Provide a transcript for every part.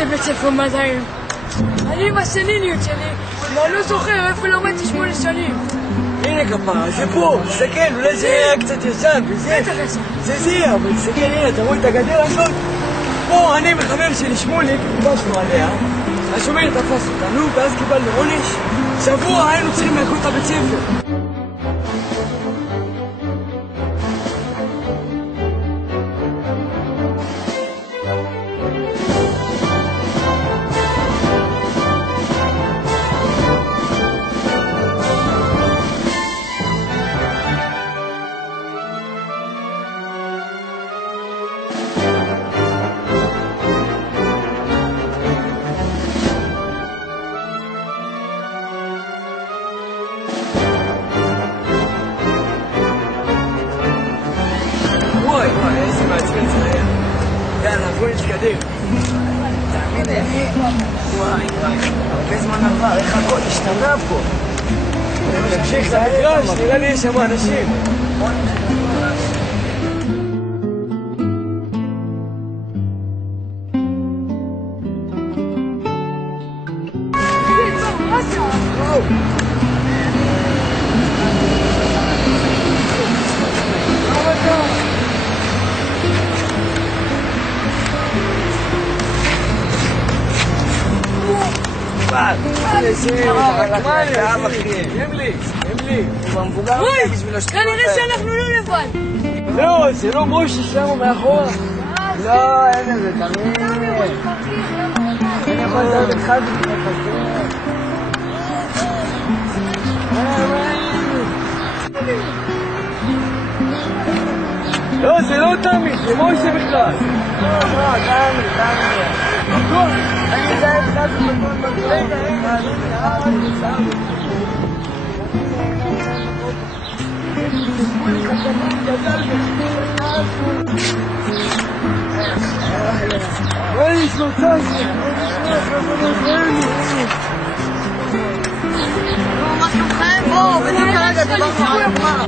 זה בית ספר מדעים. אני עם הסניניות שלי, ואני לא זוכר איפה למדתי 8 שנים. הנה כפרה, זה פה, תסתכל, אולי זה יהיה קצת ישן, וזה... בטח ישן. זה, אבל תסתכל, הנה, אתה רואה את הגדר הזאת? פה אני וחבר שלי שמוליק, דיברנו עליה, השומר תפס אותנו, ואז קיבלנו עונש. שבוע היינו צריכים להכות את הבית ספר. וואי, איזה מעצבן זה היה. יאללה, בוא נתקדם. תאמין לי. וואי, הרבה זמן עבר, איך הכל השתנה פה. תמשיך את המגרש, נראה לי יש שם אנשים. כנראה שאנחנו לא לבד. לא, זה לא משה שם מאחורה. לא, אין איזה תמיד. אני יכול לדעת אחד ומחזר. לא, זה לא תמי, זה מוישה בכלל. לא, תמי. אני יודע איך זה בכל מקום. וואי, שלושה. מה שלומכם? בואו, בדיוק כרגע דיברנו על מה.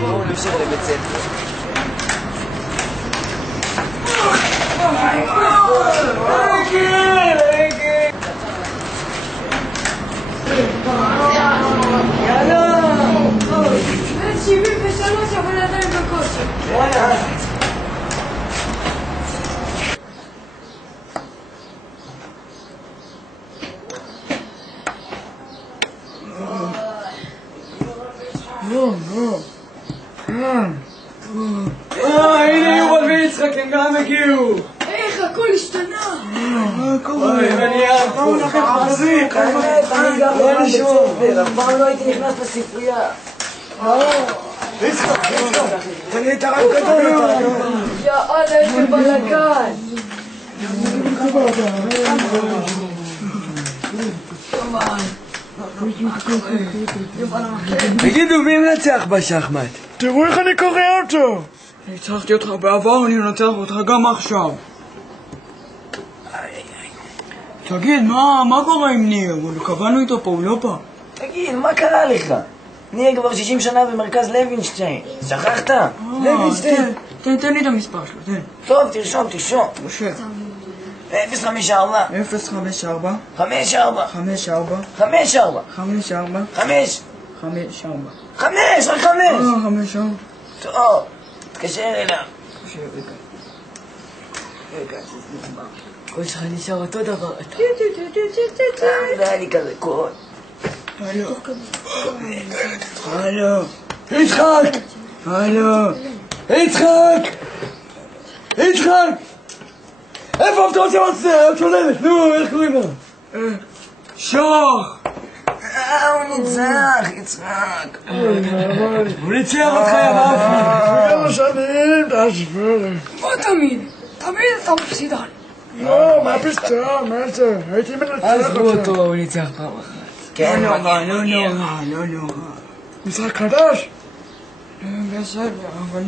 בואו נמשיך לבית ספר. בן 73 אבל עדיין בכושר. הנה יובל ויצחק, הם גם הגיעו. איך הכל השתנה. אוי, אני אהב פה. אני גם בבית ספר, אף פעם לא הייתי נכנס לספרייה. אתה נהיית רק גדול. יאללה, איזה בלגן. תגידו, מי מנצח בשחמט? תראו איך אני קורא אותו! ניצחתי אותך בעבר, אני מנצח אותך גם עכשיו. תגיד, מה קורה עם ניר? קבענו איתו פה, הוא לא פה. תגיד, מה קרה לך? נהיה כבר 60 שנה במרכז לוינשטיין. שכחת? לוינשטיין. תן לי את המספר שלו, תן. טוב, תרשום. משה. 054 054 54 54 54 54 5 54 5 רק 5 54. טוב, תתקשר אליו. רגע, קול שלך נשאר אותו דבר. זה היה לי כזה קול. הלו. יצחק! הלו. יצחק! איפה אתה רוצה צוללת? נו, איך קוראים לו? שוח! הוא ניצח, יצחק. הוא ניצח אותך יא באפי. כמה שנים, תשבר. כמו תמיד אתה מפסידן. לא, מה פסטון, מה זה? הייתי מנצח עזבו אותו, הוא ניצח פעם אחת. כן, לא נורא. משחק חדש? בסדר, אבל...